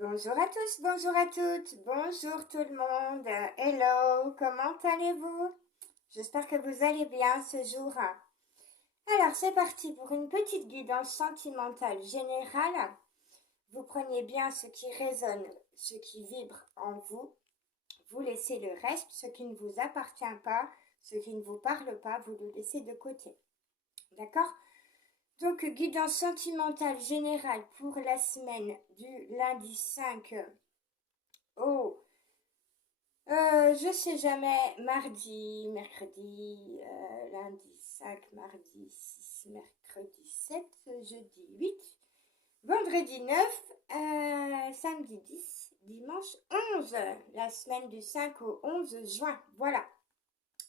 Bonjour à tous, bonjour à toutes, bonjour tout le monde. Hello, comment allez-vous? J'espère que vous allez bien ce jour. Alors, c'est parti pour une petite guidance sentimentale générale. Vous prenez bien ce qui résonne, ce qui vibre en vous. Vous laissez le reste, ce qui ne vous appartient pas, ce qui ne vous parle pas, vous le laissez de côté. D'accord? Donc, guidance sentimentale générale pour la semaine du lundi 5 au je sais jamais, mardi, mercredi, lundi 5, mardi 6, mercredi 7, jeudi 8, vendredi 9, samedi 10, dimanche 11, la semaine du 5 au 11 juin. Voilà.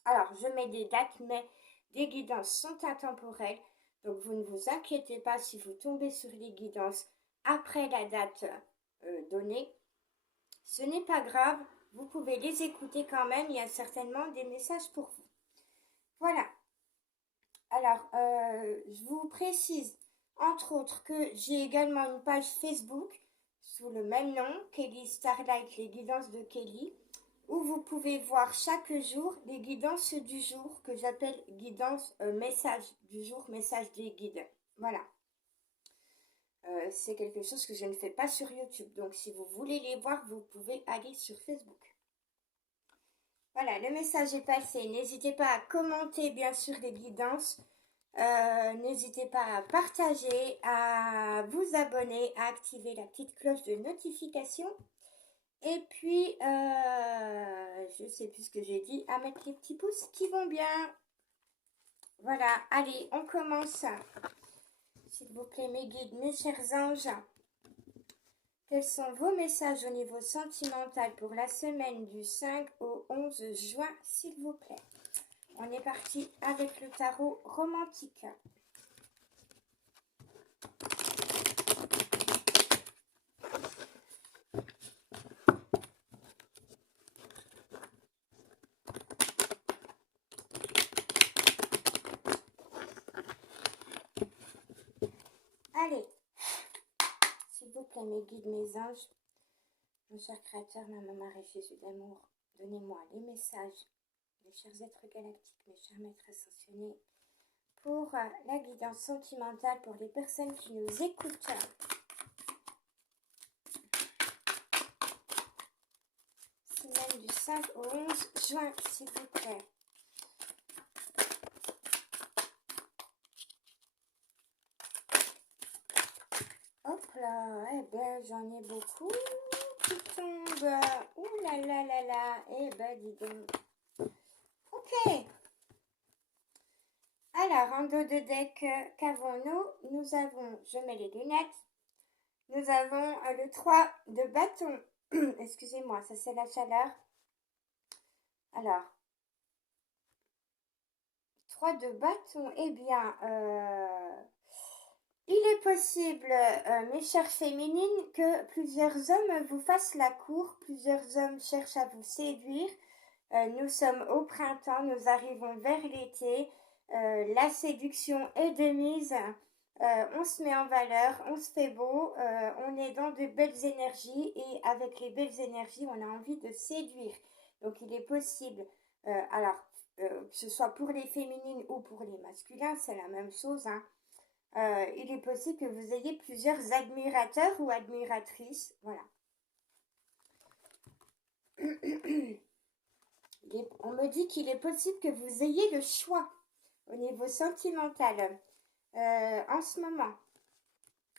Alors, je mets des dates, mais des guidances sont intemporelles. Donc, vous ne vous inquiétez pas si vous tombez sur les guidances après la date donnée. Ce n'est pas grave, vous pouvez les écouter quand même, il y a certainement des messages pour vous. Voilà. Alors, je vous précise, entre autres, que j'ai également une page Facebook sous le même nom, Kelly Starlight, les guidances de Kelly, où vous pouvez voir chaque jour les guidances du jour que j'appelle guidance message du jour, message des guides. Voilà. C'est quelque chose que je ne fais pas sur YouTube. Donc, si vous voulez les voir, vous pouvez aller sur Facebook. Voilà, le message est passé. N'hésitez pas à commenter, bien sûr, les guidances. N'hésitez pas à partager, à vous abonner, à activer la petite cloche de notification. Et puis, je ne sais plus ce que j'ai dit, à mettre les petits pouces qui vont bien. Voilà, allez, on commence. S'il vous plaît, mes guides, mes chers anges. Quels sont vos messages au niveau sentimental pour la semaine du 5 au 11 juin, s'il vous plaît? On est parti avec le tarot romantique. Allez, s'il vous plaît, mes guides, mes anges, mon cher créateur, ma maman et Jésus d'amour, donnez-moi les messages, mes chers êtres galactiques, mes chers maîtres ascensionnés, pour la guidance sentimentale pour les personnes qui nous écoutent. Semaine du 5 au 11 juin, s'il vous plaît. Hop là, eh ben j'en ai beaucoup qui tombent. Ouh là là là là, eh ben dis donc. Ok. Alors, en dos de deck, qu'avons-nous? Nous avons, je mets les lunettes, nous avons le 3 de bâton. Excusez-moi, ça c'est la chaleur. Alors, 3 de bâton, eh bien, il est possible, mes chères féminines, que plusieurs hommes vous fassent la cour, plusieurs hommes cherchent à vous séduire. Nous sommes au printemps, nous arrivons vers l'été, la séduction est de mise, on se met en valeur, on se fait beau, on est dans de belles énergies et avec les belles énergies, on a envie de séduire. Donc il est possible, que ce soit pour les féminines ou pour les masculins, c'est la même chose, hein. Il est possible que vous ayez plusieurs admirateurs ou admiratrices, voilà. On me dit qu'il est possible que vous ayez le choix au niveau sentimental en ce moment.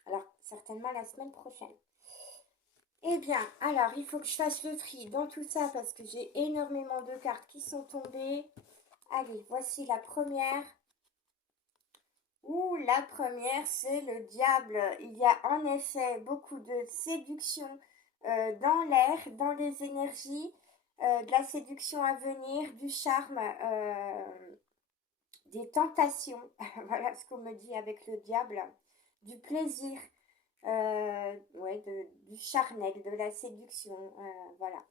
Alors, certainement la semaine prochaine. Eh bien, alors, il faut que je fasse le tri dans tout ça parce que j'ai énormément de cartes qui sont tombées. Allez, voici la première. Ouh, la première, c'est le diable. Il y a en effet beaucoup de séduction dans l'air, dans les énergies, de la séduction à venir, du charme, des tentations. Voilà ce qu'on me dit avec le diable. Du plaisir, ouais, du charnel, de la séduction, voilà.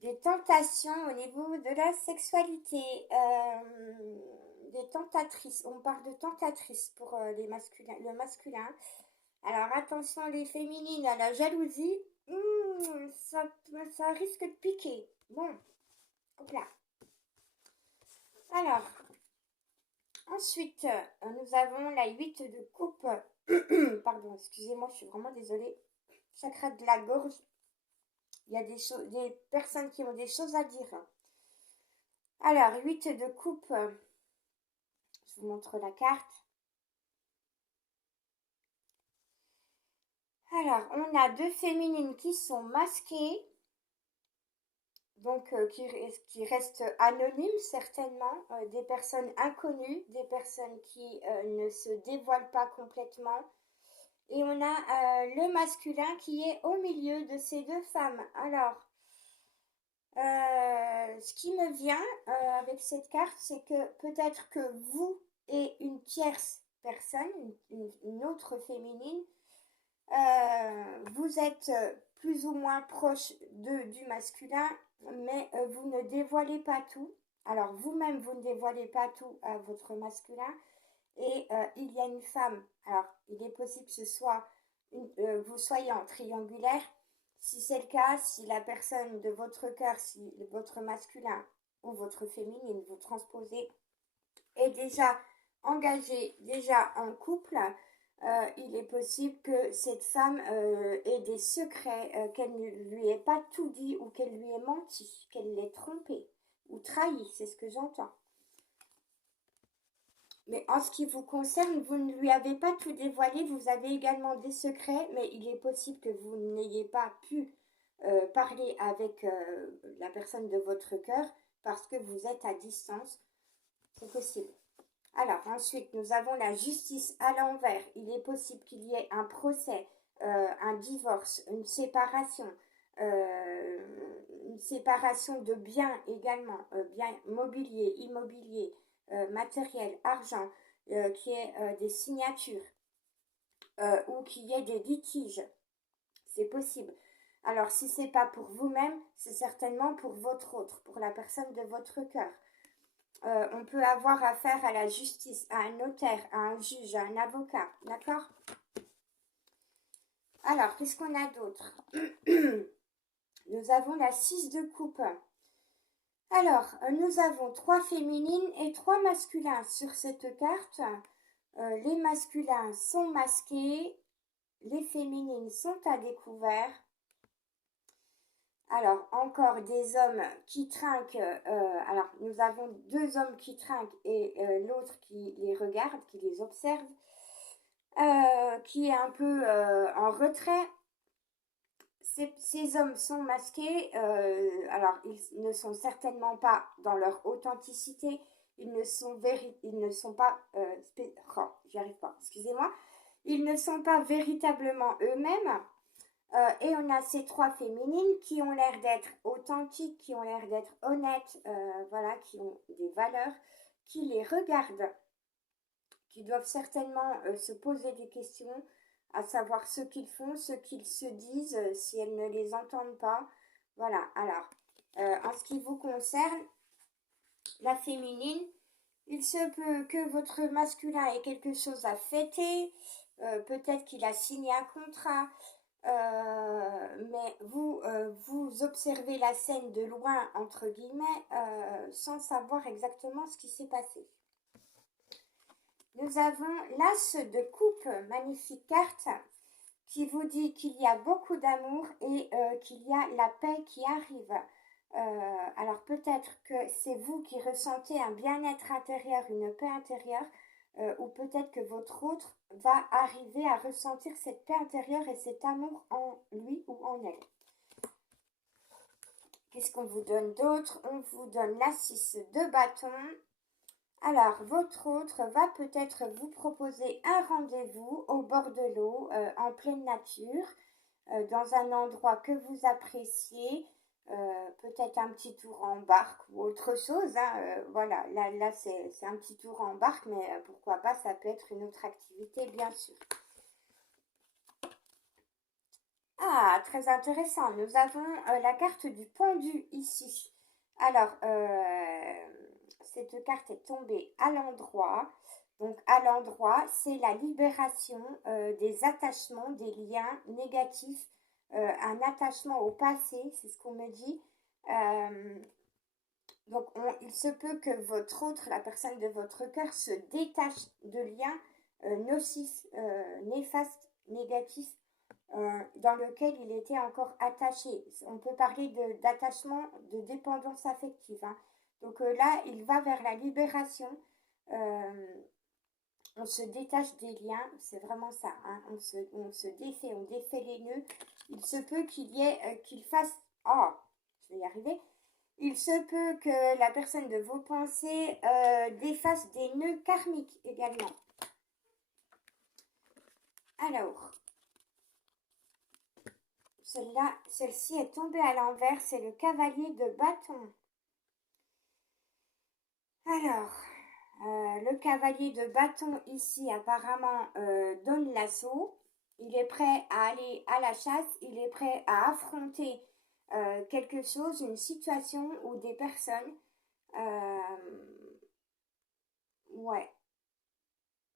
Des tentations au niveau de la sexualité, des tentatrices. On parle de tentatrices pour les masculins, le masculin. Alors attention les féminines à la jalousie, ça risque de piquer. Bon, hop là. Alors, ensuite, nous avons la 8 de coupe. Pardon, excusez-moi, je suis vraiment désolée. Chakra de la gorge. Il y a des personnes qui ont des choses à dire. Alors, 8 de coupe. Je vous montre la carte. Alors, on a deux féminines qui sont masquées. Donc, qui restent anonymes certainement. Des personnes inconnues. Des personnes qui ne se dévoilent pas complètement. Et on a le masculin qui est au milieu de ces deux femmes. Alors, ce qui me vient avec cette carte, c'est que peut-être que vous et une tierce personne, une autre féminine, vous êtes plus ou moins proche du masculin, mais vous ne dévoilez pas tout. Alors vous-même, vous ne dévoilez pas tout à votre masculin. Et il y a une femme. Alors, il est possible que ce soit vous soyez en triangulaire. Si c'est le cas, si la personne de votre cœur, si votre masculin ou votre féminine, vous transposez, est déjà engagé, déjà en couple, il est possible que cette femme ait des secrets, qu'elle ne lui ait pas tout dit ou qu'elle lui ait menti, qu'elle l'ait trompé ou trahi, c'est ce que j'entends. Mais en ce qui vous concerne, vous ne lui avez pas tout dévoilé, vous avez également des secrets, mais il est possible que vous n'ayez pas pu parler avec la personne de votre cœur parce que vous êtes à distance. C'est possible. Alors ensuite, nous avons la justice à l'envers. Il est possible qu'il y ait un procès, un divorce, une séparation de biens également, biens mobiliers, immobiliers, matériel, argent, qui est des signatures ou qu'il y ait des litiges. C'est possible. Alors si c'est pas pour vous-même, c'est certainement pour votre autre, pour la personne de votre cœur. On peut avoir affaire à la justice, à un notaire, à un juge, à un avocat, d'accord? Alors, qu'est-ce qu'on a d'autre? Nous avons la 6 de coupe. Alors, nous avons 3 féminines et 3 masculins sur cette carte. Les masculins sont masqués, les féminines sont à découvert. Alors, encore des hommes qui trinquent. Alors, nous avons 2 hommes qui trinquent et l'autre qui les regarde, qui les observe, qui est un peu en retrait. Ces hommes sont masqués. Alors, ils ne sont certainement pas dans leur authenticité. Ils ne sont pas... oh, j'y arrive pas, excusez-moi. Ils ne sont pas véritablement eux-mêmes. Et on a ces 3 féminines qui ont l'air d'être authentiques, qui ont l'air d'être honnêtes, voilà, qui ont des valeurs, qui les regardent, qui doivent certainement se poser des questions, à savoir ce qu'ils font, ce qu'ils se disent, si elles ne les entendent pas. Voilà, alors, en ce qui vous concerne, la féminine, il se peut que votre masculin ait quelque chose à fêter, peut-être qu'il a signé un contrat, mais vous observez la scène de loin, entre guillemets, sans savoir exactement ce qui s'est passé. Nous avons l'As de coupe, magnifique carte, qui vous dit qu'il y a beaucoup d'amour et qu'il y a la paix qui arrive. Alors peut-être que c'est vous qui ressentez un bien-être intérieur, une paix intérieure, ou peut-être que votre autre va arriver à ressentir cette paix intérieure et cet amour en lui ou en elle. Qu'est-ce qu'on vous donne d'autre? On vous donne la 6 de bâton. Alors, votre autre va peut-être vous proposer un rendez-vous au bord de l'eau, en pleine nature, dans un endroit que vous appréciez, peut-être un petit tour en barque ou autre chose, hein, voilà, là c'est un petit tour en barque, mais pourquoi pas, ça peut être une autre activité, bien sûr. Ah, très intéressant, nous avons la carte du pendu ici. Alors, cette carte est tombée à l'endroit. Donc à l'endroit, c'est la libération des attachements, des liens négatifs, un attachement au passé, c'est ce qu'on me dit. Euh, donc il se peut que votre autre, la personne de votre cœur, se détache de liens nocifs, néfastes, négatifs, dans lequel il était encore attaché. On peut parler d'attachement, de dépendance affective, hein. Donc là, il va vers la libération. Euh, on se détache des liens, c'est vraiment ça, hein. On se défait, on défait les nœuds. Il se peut qu'il y ait, qu'il fasse, oh, je vais y arriver. Il se peut que la personne de vos pensées défasse des nœuds karmiques également. Alors, celle-ci est tombée à l'envers, c'est le cavalier de bâton. Alors, le cavalier de bâton ici apparemment donne l'assaut. Il est prêt à aller à la chasse, il est prêt à affronter quelque chose, une situation ou des personnes. Ouais.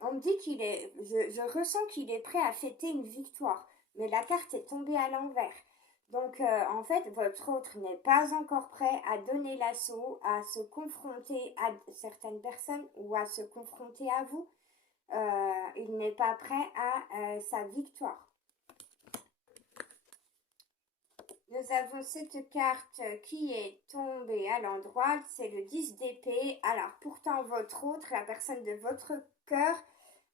On me dit qu'il est, je ressens qu'il est prêt à fêter une victoire, mais la carte est tombée à l'envers. Donc, en fait, votre autre n'est pas encore prêt à donner l'assaut, à se confronter à certaines personnes ou à se confronter à vous. Il n'est pas prêt à sa victoire. Nous avons cette carte qui est tombée à l'endroit, c'est le 10 d'épée. Alors, pourtant, votre autre, la personne de votre cœur,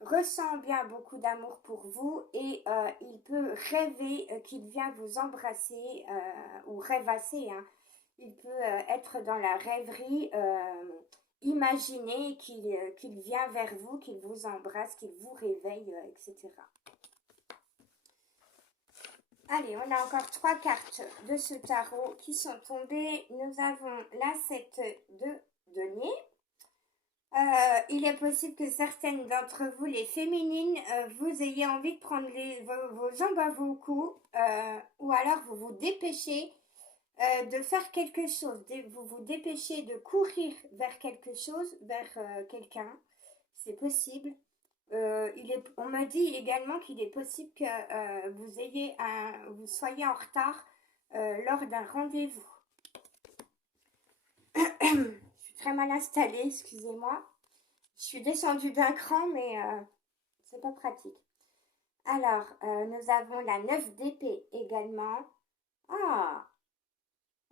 ressent bien beaucoup d'amour pour vous et il peut rêver qu'il vient vous embrasser ou rêvasser, hein. Il peut être dans la rêverie, imaginer qu'il vient vers vous, qu'il vous embrasse, qu'il vous réveille, etc. Allez, on a encore 3 cartes de ce tarot qui sont tombées. Nous avons la 7 de denier. Il est possible que certaines d'entre vous, les féminines, vous ayez envie de prendre vos jambes à vos coups, ou alors vous vous dépêchez de faire quelque chose, vous vous dépêchez de courir vers quelque chose, vers quelqu'un, c'est possible. On me dit également qu'il est possible que vous soyez en retard lors d'un rendez-vous. Je suis très mal installée, excusez-moi. Je suis descendue d'un cran, mais c'est pas pratique. Alors, nous avons la 9 d'épée également. Ah!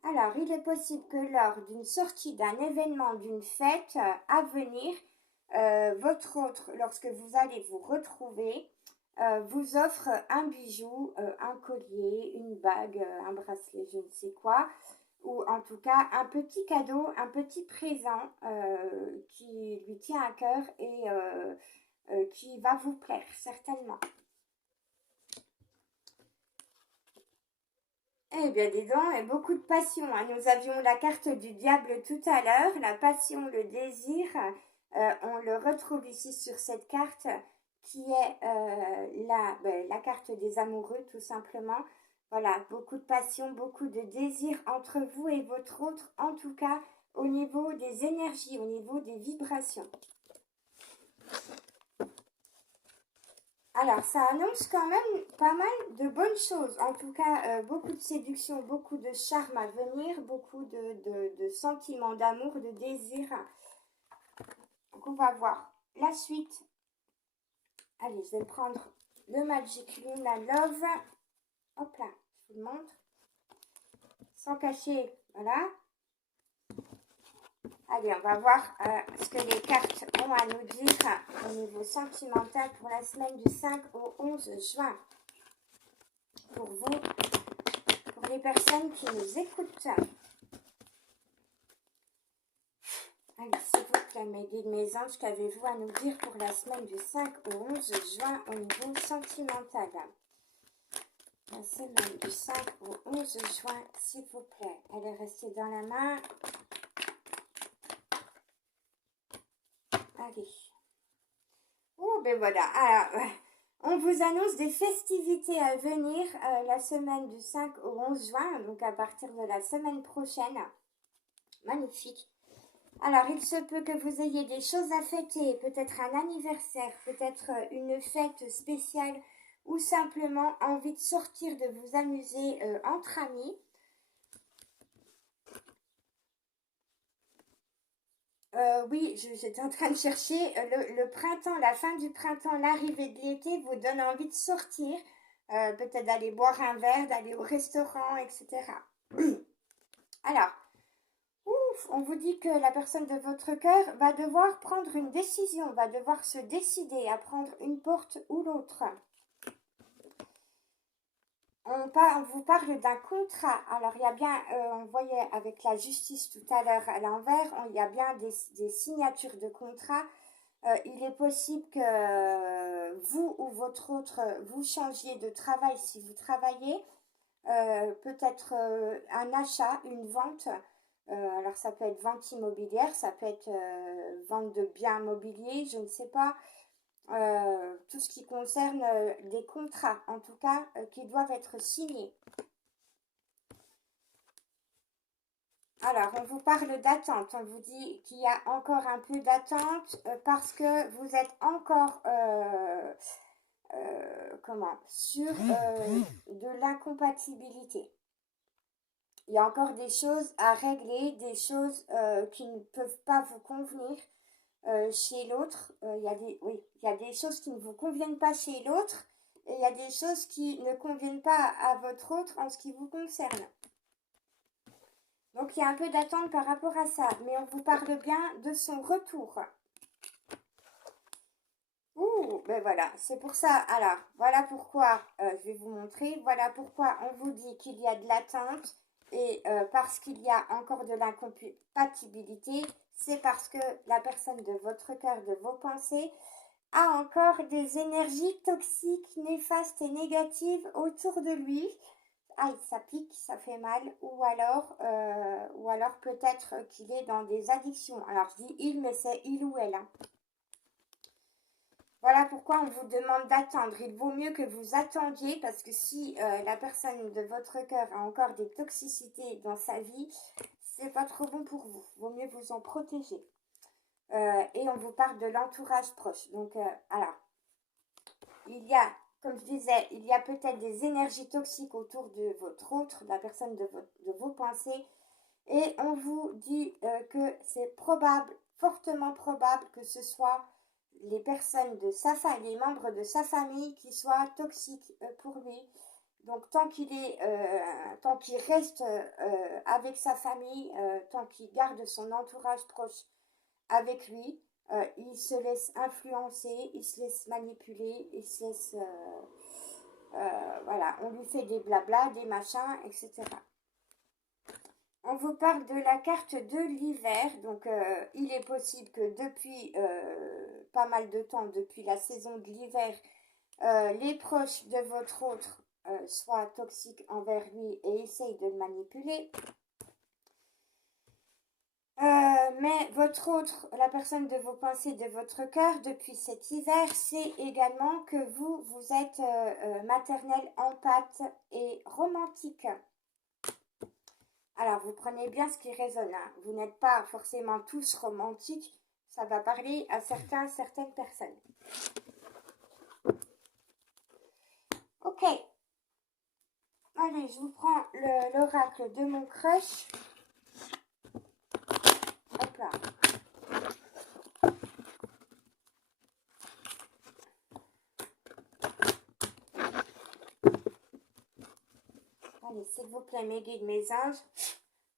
Alors, il est possible que lors d'une sortie, d'un événement, d'une fête à venir, votre autre, lorsque vous allez vous retrouver, vous offre un bijou, un collier, une bague, un bracelet, je ne sais quoi, ou en tout cas un petit cadeau, un petit présent qui lui tient à cœur et qui va vous plaire, certainement. Eh bien, dis donc, et beaucoup de passion, hein. Nous avions la carte du diable tout à l'heure, la passion, le désir. On le retrouve ici sur cette carte qui est la carte des amoureux, tout simplement. Voilà, beaucoup de passion, beaucoup de désir entre vous et votre autre, en tout cas au niveau des énergies, au niveau des vibrations. Alors, ça annonce quand même pas mal de bonnes choses. En tout cas, beaucoup de séduction, beaucoup de charme à venir, beaucoup de sentiments d'amour, de désir. Donc, on va voir la suite. Allez, je vais prendre le Magic Luna Love. Hop là, je vous le montre. Sans cacher, voilà. Allez, on va voir ce que les cartes ont à nous dire au niveau sentimental pour la semaine du 5 au 11 juin. Pour vous, pour les personnes qui nous écoutent. Allez, s'il vous plaît, mes guides, mes anges, qu'avez-vous à nous dire pour la semaine du 5 au 11 juin au niveau sentimental? La semaine du 5 au 11 juin, s'il vous plaît. Elle est restée dans la main. Allez. Oh, ben voilà. Alors, on vous annonce des festivités à venir la semaine du 5 au 11 juin, donc à partir de la semaine prochaine. Magnifique. Alors, il se peut que vous ayez des choses à fêter, peut-être un anniversaire, peut-être une fête spéciale ou simplement envie de sortir, de vous amuser entre amis. Oui, j'étais en train de chercher le printemps, la fin du printemps, l'arrivée de l'été vous donne envie de sortir, peut-être d'aller boire un verre, d'aller au restaurant, etc. Alors, ouf, on vous dit que la personne de votre cœur va devoir prendre une décision, va devoir se décider à prendre une porte ou l'autre. On vous parle d'un contrat. Alors, il y a bien, on voyait avec la justice tout à l'heure à l'envers, il y a bien des signatures de contrat. Il est possible que vous ou votre autre, vous changiez de travail si vous travaillez. Peut-être un achat, une vente. Alors, ça peut être vente immobilière, ça peut être vente de biens mobiliers, je ne sais pas. Tout ce qui concerne des contrats, en tout cas, qui doivent être signés. Alors, on vous parle d'attente. On vous dit qu'il y a encore un peu d'attente parce que vous êtes encore sur de l'incompatibilité. Il y a encore des choses à régler, des choses qui ne peuvent pas vous convenir chez l'autre. Oui, il y a des choses qui ne vous conviennent pas chez l'autre et il y a des choses qui ne conviennent pas à votre autre en ce qui vous concerne. Donc il y a un peu d'attente par rapport à ça, mais on vous parle bien de son retour. Ouh, ben voilà, c'est pour ça. Alors, voilà pourquoi, je vais vous montrer, voilà pourquoi on vous dit qu'il y a de l'attente et parce qu'il y a encore de l'incompatibilité, c'est parce que la personne de votre cœur, de vos pensées, a encore des énergies toxiques, néfastes et négatives autour de lui. Aïe, ça pique, ça fait mal, ou alors peut-être qu'il est dans des addictions. Alors je dis il, mais c'est il ou elle, hein. Voilà pourquoi on vous demande d'attendre. Il vaut mieux que vous attendiez parce que si la personne de votre cœur a encore des toxicités dans sa vie, c'est pas trop bon pour vous. Vaut mieux vous en protéger. Et on vous parle de l'entourage proche. Donc, alors, il y a, comme je disais, il y a peut-être des énergies toxiques autour de votre autre, de la personne de vos pensées. Et on vous dit que c'est probable, fortement probable que ce soit les personnes de sa famille, les membres de sa famille qui soient toxiques pour lui. Donc tant qu'il reste avec sa famille, tant qu'il garde son entourage proche avec lui, il se laisse influencer, il se laisse manipuler, il se laisse voilà, on lui fait des blabla, des machins, etc. On vous parle de la carte de l'hiver, donc il est possible que depuis pas mal de temps, depuis la saison de l'hiver, les proches de votre autre soient toxiques envers lui et essayent de le manipuler. Mais votre autre, la personne de vos pensées, de votre cœur, depuis cet hiver, c'est également que vous êtes maternel, empathe et romantique. Alors, vous prenez bien ce qui résonne, hein. Vous n'êtes pas forcément tous romantiques. Ça va parler à certaines personnes. Ok. Allez, je vous prends l'oracle de mon crush. Hop là. Allez, s'il vous plaît, mes guides, mes anges.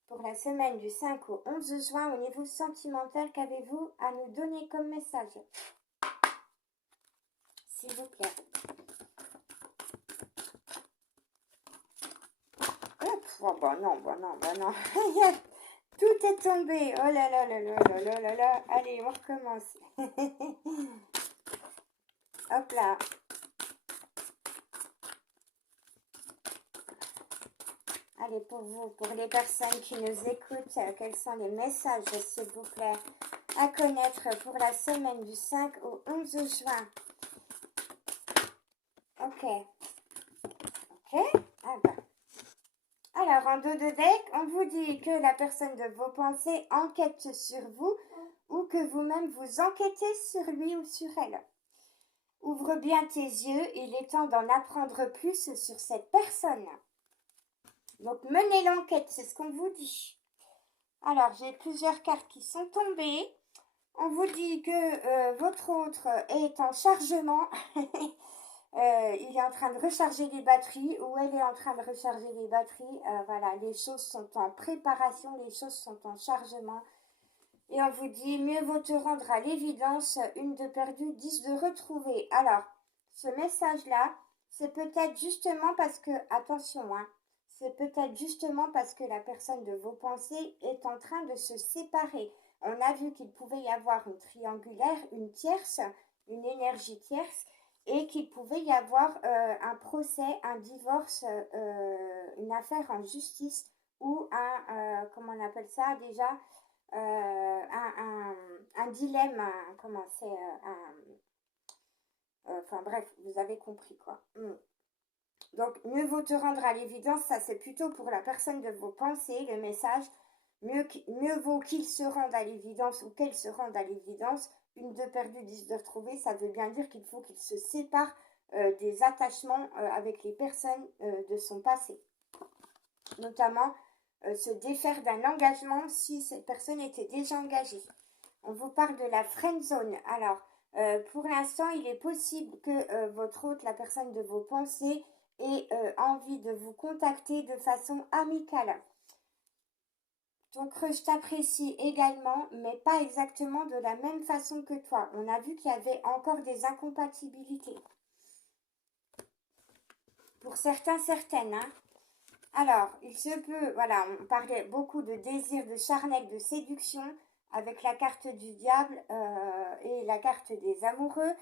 Pour la semaine du 5 au 11 juin, au niveau sentimental, qu'avez-vous à nous donner comme message? S'il vous plaît. Hop, oh, bah non. Tout est tombé. Oh là là là là là là là là. Allez, on recommence. Hop là. Allez, pour vous, pour les personnes qui nous écoutent, quels sont les messages, s'il vous plaît, à connaître pour la semaine du 5 au 11 juin? Ok. Ok. Ah bah. Alors, en dos de deck, on vous dit que la personne de vos pensées enquête sur vous ou que vous-même vous enquêtez sur lui ou sur elle. Ouvre bien tes yeux, il est temps d'en apprendre plus sur cette personne. Donc, menez l'enquête, c'est ce qu'on vous dit. Alors, j'ai plusieurs cartes qui sont tombées. On vous dit que votre autre est en chargement. Il est en train de recharger les batteries ou elle est en train de recharger les batteries. Voilà, les choses sont en préparation, les choses sont en chargement. Et on vous dit, mieux vaut te rendre à l'évidence, une de perdue, 10 de retrouvée. Alors, ce message-là, c'est peut-être justement parce que, attention, hein, c'est peut-être justement parce que la personne de vos pensées est en train de se séparer. On a vu qu'il pouvait y avoir une triangulaire, une tierce, une énergie tierce, et qu'il pouvait y avoir un procès, un divorce, une affaire en justice ou comment on appelle ça déjà, un dilemme, comment c'est, enfin bref, vous avez compris quoi. Donc, mieux vaut te rendre à l'évidence, ça c'est plutôt pour la personne de vos pensées, le message. Mieux vaut qu'il se rende à l'évidence ou qu'elle se rende à l'évidence. Une de perdue, 10 de retrouvée, ça veut bien dire qu'il faut qu'il se sépare des attachements avec les personnes de son passé. Notamment, se défaire d'un engagement si cette personne était déjà engagée. On vous parle de la friend zone. Alors, pour l'instant, il est possible que votre hôte, la personne de vos pensées, ait envie de vous contacter de façon amicale. Ton crush t'apprécie également, mais pas exactement de la même façon que toi. On a vu qu'il y avait encore des incompatibilités. Pour certains, certaines, hein. Alors, il se peut, voilà, on parlait beaucoup de désir, de charnel, de séduction avec la carte du diable et la carte des amoureux.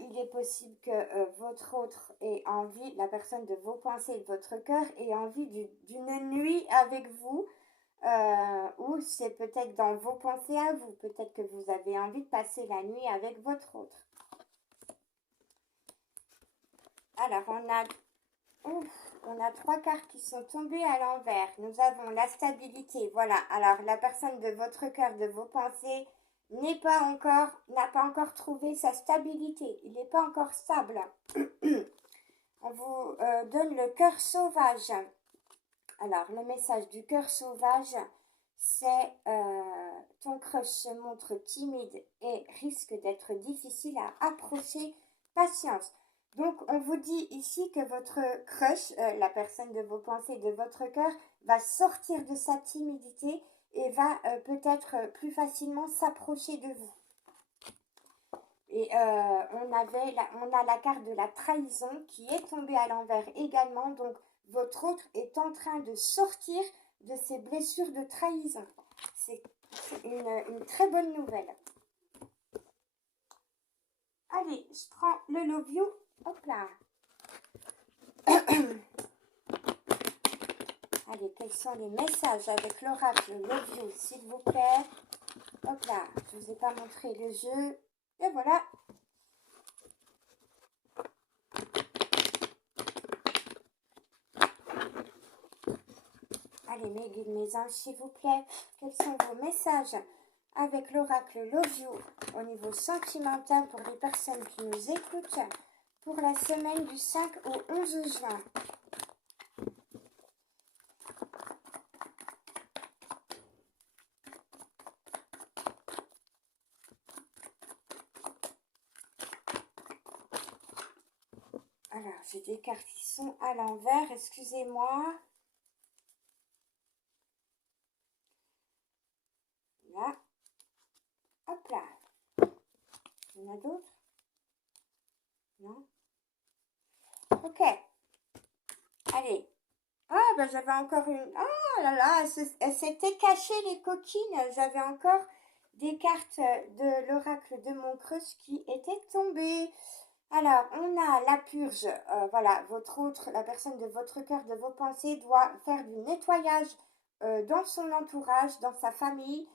Il est possible que votre autre ait envie, la personne de vos pensées et de votre cœur, ait envie d'une nuit avec vous. Ou c'est peut-être dans vos pensées à vous. Peut-être que vous avez envie de passer la nuit avec votre autre. Alors, on a 3 cartes qui sont tombées à l'envers. Nous avons la stabilité. Voilà. Alors, la personne de votre cœur, de vos pensées, n'a pas encore trouvé sa stabilité. Il n'est pas encore stable. On vous donne le cœur sauvage. Alors, le message du cœur sauvage, c'est ton crush se montre timide et risque d'être difficile à approcher. Patience. Donc, on vous dit ici que votre crush, la personne de vos pensées, de votre cœur, va sortir de sa timidité et va peut-être plus facilement s'approcher de vous. Et on a la carte de la trahison qui est tombée à l'envers également. Donc, votre autre est en train de sortir de ses blessures de trahison. C'est une très bonne nouvelle. Allez, je prends le Love You. Hop là. Allez, quels sont les messages avec l'oracle Love You, s'il vous plaît. Hop là, je ne vous ai pas montré le jeu. Et voilà. Allez, mes guides, mes anges, s'il vous plaît, quels sont vos messages avec l'oracle Love You au niveau sentimental pour les personnes qui nous écoutent pour la semaine du 5 au 11 juin. Alors, j'ai des cartes qui sont à l'envers, excusez-moi. Là. Hop là. Il y en a d'autres? Non? Ok. Allez. Ah, ben j'avais encore une... Oh là là, elle s'était cachée les coquines. J'avais encore des cartes de l'oracle de mon crush qui étaient tombées. Alors, on a la purge. Voilà, votre autre, la personne de votre cœur, de vos pensées, doit faire du nettoyage dans son entourage, dans sa famille,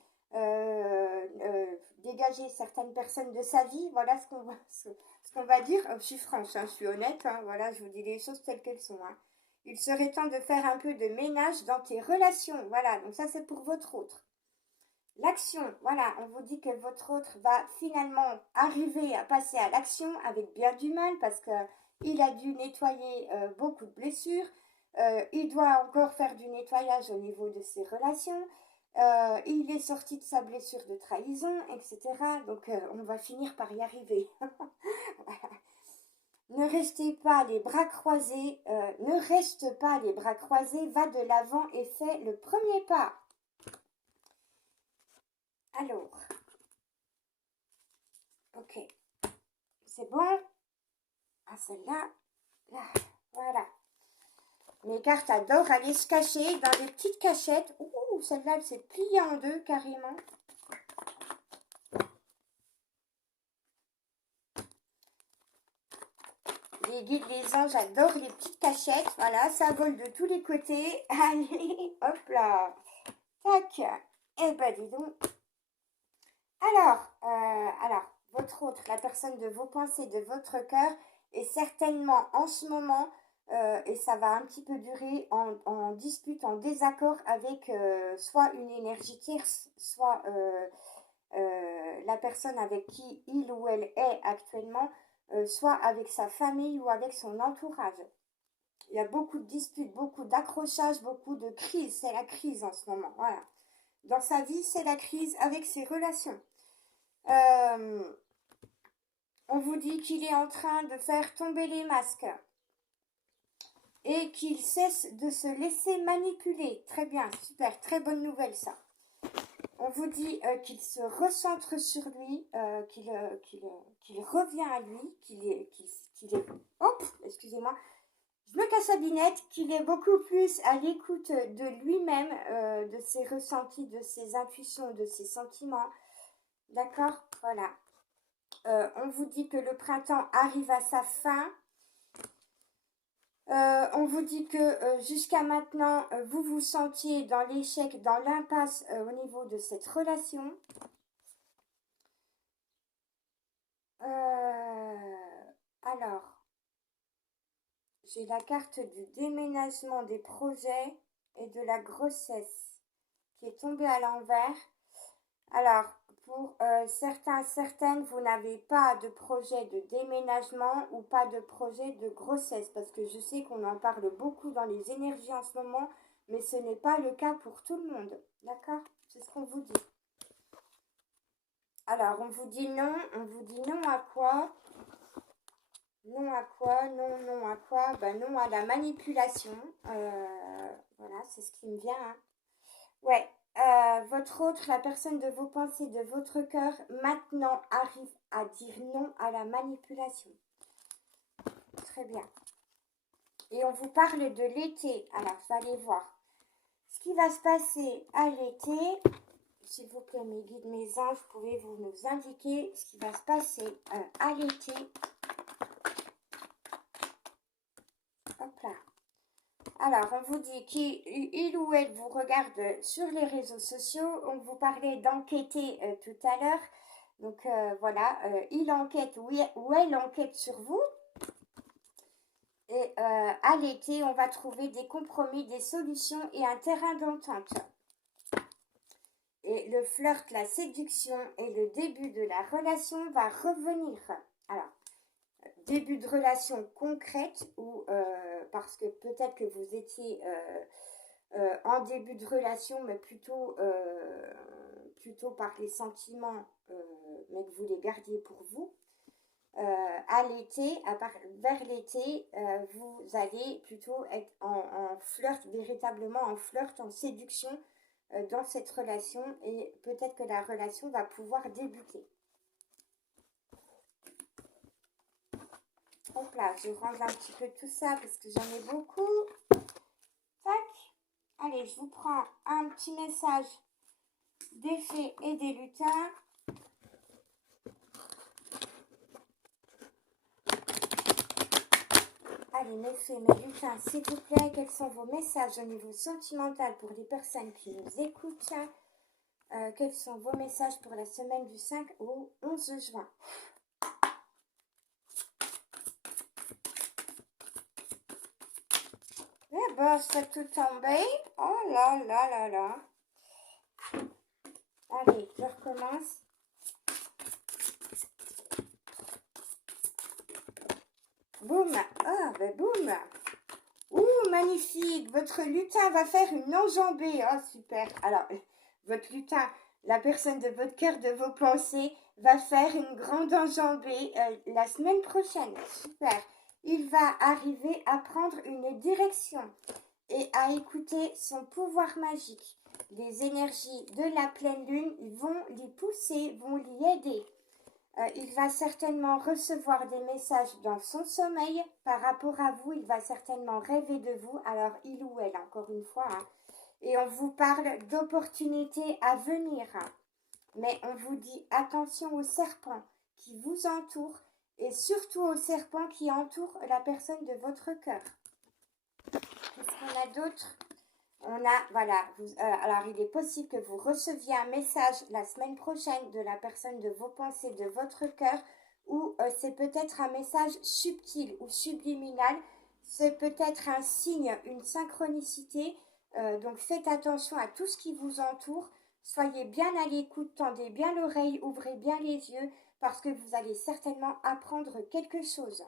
dégager certaines personnes de sa vie. Voilà ce qu'on va dire. Je suis franche, hein, je suis honnête. Hein, voilà, je vous dis les choses telles qu'elles sont. Hein. Il serait temps de faire un peu de ménage dans tes relations. Voilà, donc ça c'est pour votre autre. L'action, voilà, on vous dit que votre autre va finalement arriver à passer à l'action avec bien du mal parce que il a dû nettoyer beaucoup de blessures. Il doit encore faire du nettoyage au niveau de ses relations. Il est sorti de sa blessure de trahison, etc. Donc on va finir par y arriver. Ne restez pas les bras croisés, ne reste pas les bras croisés, va de l'avant et fais le premier pas. Alors, ok, c'est bon. Ah, celle-là, là, voilà. Mes cartes adorent aller se cacher dans des petites cachettes. Ouh, celle-là, elle s'est pliée en deux carrément. Les guides, les anges adorent les petites cachettes. Voilà, ça vole de tous les côtés. Allez, hop là. Tac. Eh ben, dis donc. Alors, votre autre, la personne de vos pensées, de votre cœur, est certainement en ce moment, et ça va un petit peu durer, en dispute, en désaccord avec soit une énergie tierce, soit la personne avec qui il ou elle est actuellement, soit avec sa famille ou avec son entourage. Il y a beaucoup de disputes, beaucoup d'accrochages, beaucoup de crises. C'est la crise en ce moment. Voilà. Dans sa vie, c'est la crise avec ses relations. On vous dit qu'il est en train de faire tomber les masques et qu'il cesse de se laisser manipuler. Très bien, super, très bonne nouvelle ça. On vous dit qu'il se recentre sur lui, qu'il revient à lui, qu'il est, hop, excusez-moi, je me casse la binette, qu'il est beaucoup plus à l'écoute de lui-même, de ses ressentis, de ses intuitions, de ses sentiments. D'accord? Voilà. On vous dit que le printemps arrive à sa fin. On vous dit que jusqu'à maintenant, vous vous sentiez dans l'échec, dans l'impasse au niveau de cette relation. Alors, j'ai la carte du déménagement des projets et de la grossesse qui est tombée à l'envers. Alors, pour certains, certaines, vous n'avez pas de projet de déménagement ou pas de projet de grossesse, parce que je sais qu'on en parle beaucoup dans les énergies en ce moment, mais ce n'est pas le cas pour tout le monde. D'accord? C'est ce qu'on vous dit. Alors, on vous dit non à quoi? Non à quoi? Non, non à quoi? Ben non à la manipulation. Voilà, c'est ce qui me vient. Hein. Ouais, votre autre, la personne de vos pensées, de votre cœur, maintenant arrive à dire non à la manipulation. Très bien. Et on vous parle de l'été. Alors, vous allez voir ce qui va se passer à l'été. S'il vous plaît, mes guides, mes anges, pouvez-vous nous indiquer ce qui va se passer à l'été? Hop là. Alors, on vous dit qu'il ou elle vous regarde sur les réseaux sociaux. On vous parlait d'enquêter tout à l'heure. Donc, voilà, il enquête ou elle enquête sur vous. Et à l'été, on va trouver des compromis, des solutions et un terrain d'entente. Et le flirt, la séduction et le début de la relation va revenir. Alors, début de relation concrète ou parce que peut-être que vous étiez en début de relation, mais plutôt par les sentiments, mais que vous les gardiez pour vous. À l'été, vers l'été, vous allez plutôt être en flirt, véritablement en flirt, en séduction dans cette relation et peut-être que la relation va pouvoir débuter. Hop là, je range un petit peu tout ça parce que j'en ai beaucoup. Tac. Allez, je vous prends un petit message des fées et des lutins. Allez, mes fées, mes lutins, s'il vous plaît, quels sont vos messages au niveau sentimental pour les personnes qui nous écoutent? Quels sont vos messages pour la semaine du 5 au 11 juin? beurre soit tout tombé. Oh là là là là. Allez, je recommence. Boum. Ah, ben boum. Ouh, magnifique. Votre lutin va faire une enjambée. Oh, super. Alors, votre lutin, la personne de votre cœur, de vos pensées, va faire une grande enjambée la semaine prochaine. Super. Il va arriver à prendre une direction et à écouter son pouvoir magique. Les énergies de la pleine lune vont l'y pousser, vont l'y aider. Il va certainement recevoir des messages dans son sommeil par rapport à vous. Il va certainement rêver de vous. Alors, il ou elle, encore une fois. Hein. Et on vous parle d'opportunités à venir. Hein. Mais on vous dit attention aux serpents qui vous entourent et surtout aux serpents qui entourent la personne de votre cœur. Qu'est-ce qu'on a d'autre? On a, voilà, alors il est possible que vous receviez un message la semaine prochaine de la personne de vos pensées, de votre cœur, ou c'est peut-être un message subtil ou subliminal, c'est peut-être un signe, une synchronicité, donc faites attention à tout ce qui vous entoure, soyez bien à l'écoute, tendez bien l'oreille, ouvrez bien les yeux, parce que vous allez certainement apprendre quelque chose.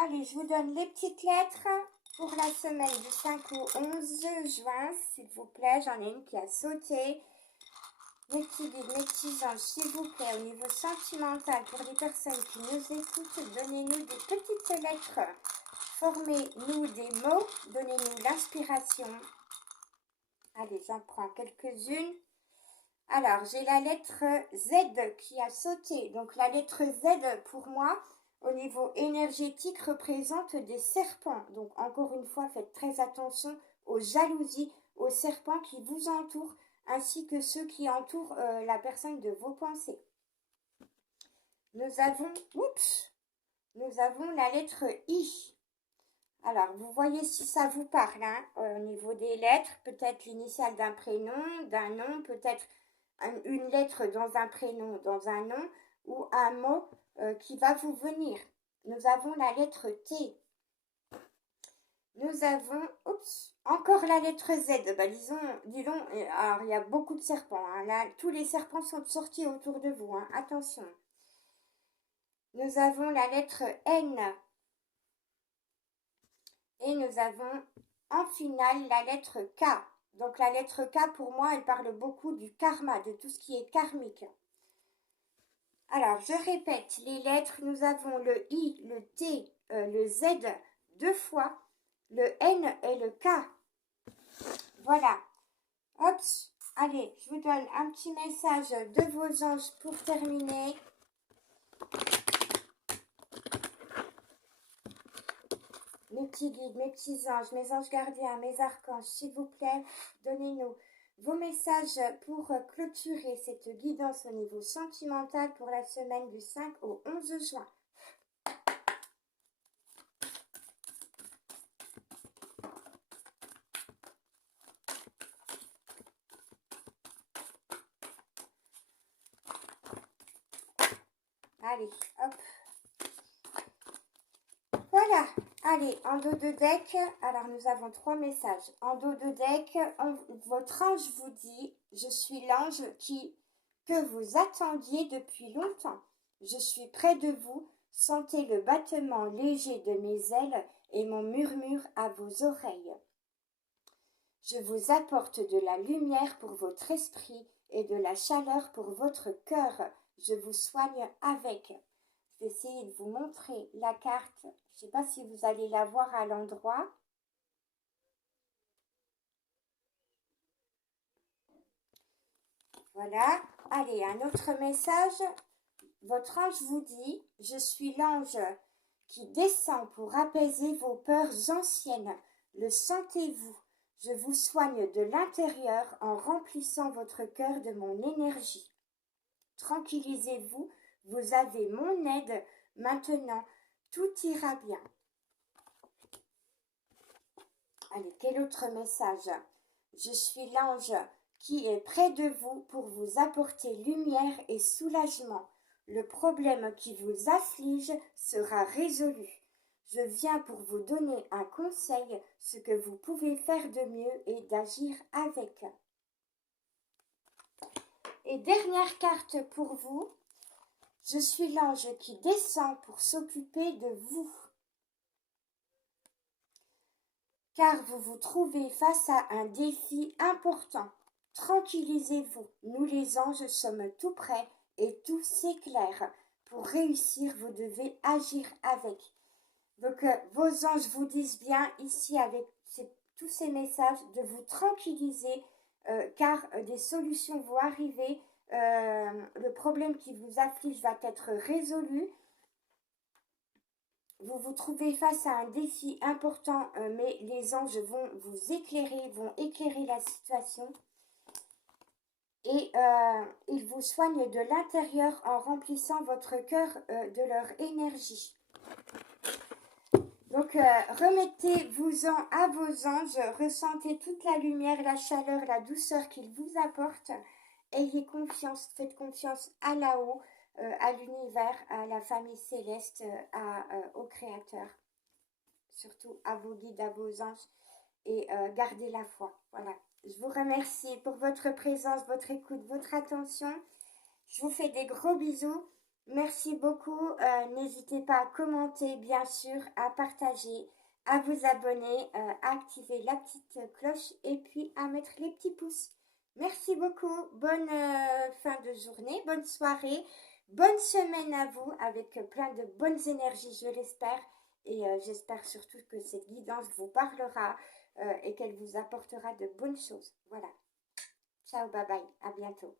Allez, je vous donne les petites lettres pour la semaine du 5 au 11 juin, s'il vous plaît. J'en ai une qui a sauté. Mes petits guides, mes petits anges, s'il vous plaît, au niveau sentimental, pour les personnes qui nous écoutent, donnez-nous des petites lettres. Formez-nous des mots, donnez-nous l'inspiration. Allez, j'en prends quelques-unes. Alors, j'ai la lettre Z qui a sauté. Donc, la lettre Z, pour moi, au niveau énergétique, représente des serpents. Donc, encore une fois, faites très attention aux jalousies, aux serpents qui vous entourent, ainsi que ceux qui entourent la personne de vos pensées. Nous avons la lettre I. Alors, vous voyez si ça vous parle, hein, au niveau des lettres, peut-être l'initiale d'un prénom, d'un nom, peut-être une lettre dans un prénom, dans un nom, ou un mot qui va vous venir. Nous avons la lettre T. Nous avons, encore la lettre Z. Bah, disons, alors il y a beaucoup de serpents. Hein. Là, tous les serpents sont sortis autour de vous. Hein. Attention. Nous avons la lettre N. Et nous avons en finale la lettre K. Donc la lettre K, pour moi, elle parle beaucoup du karma, de tout ce qui est karmique. Alors, je répète les lettres. Nous avons le I, le T, le Z 2 fois, le N et le K. Voilà. Hop, allez, je vous donne un petit message de vos anges pour terminer. Mes petits guides, mes petits anges, mes anges gardiens, mes archanges, s'il vous plaît, donnez-nous vos messages pour clôturer cette guidance au niveau sentimental pour la semaine du 5 au 11 juin. Allez, hop. Voilà, allez, en dos de deck, alors nous avons 3 messages. En dos de deck, votre ange vous dit, je suis l'ange que vous attendiez depuis longtemps. Je suis près de vous, sentez le battement léger de mes ailes et mon murmure à vos oreilles. Je vous apporte de la lumière pour votre esprit et de la chaleur pour votre cœur. Je vous soigne avec. Je vais essayer de vous montrer la carte. Je ne sais pas si vous allez la voir à l'endroit. Voilà. Allez, un autre message. Votre ange vous dit, je suis l'ange qui descend pour apaiser vos peurs anciennes. Le sentez-vous? Je vous soigne de l'intérieur en remplissant votre cœur de mon énergie. Tranquillisez-vous, vous avez mon aide. Maintenant, tout ira bien. Allez, quel autre message? Je suis l'ange qui est près de vous pour vous apporter lumière et soulagement. Le problème qui vous afflige sera résolu. Je viens pour vous donner un conseil, ce que vous pouvez faire de mieux et d'agir avec. Et dernière carte pour vous, je suis l'ange qui descend pour s'occuper de vous. Car vous vous trouvez face à un défi important. Tranquillisez-vous, nous les anges sommes tout prêts et tout s'éclaire. Pour réussir, vous devez agir avec. Donc, vos anges vous disent bien ici avec tous ces messages de vous tranquilliser car des solutions vont arriver. Le problème qui vous afflige va être résolu. Vous vous trouvez face à un défi important, mais les anges vont vous éclairer, vont éclairer la situation. Et ils vous soignent de l'intérieur en remplissant votre cœur de leur énergie. Donc, remettez-vous-en à vos anges, ressentez toute la lumière, la chaleur, la douceur qu'ils vous apportent. Ayez confiance, faites confiance à là-haut, à l'univers, à la famille céleste, au Créateur. Surtout à vos guides, à vos anges. Et gardez la foi. Voilà. Je vous remercie pour votre présence, votre écoute, votre attention. Je vous fais des gros bisous. Merci beaucoup. N'hésitez pas à commenter, bien sûr, à partager, à vous abonner, à activer la petite cloche et puis à mettre les petits pouces. Merci beaucoup. Bonne fin de journée, bonne soirée, bonne semaine à vous avec plein de bonnes énergies, je l'espère. Et j'espère surtout que cette guidance vous parlera et qu'elle vous apportera de bonnes choses. Voilà. Ciao, bye bye. À bientôt.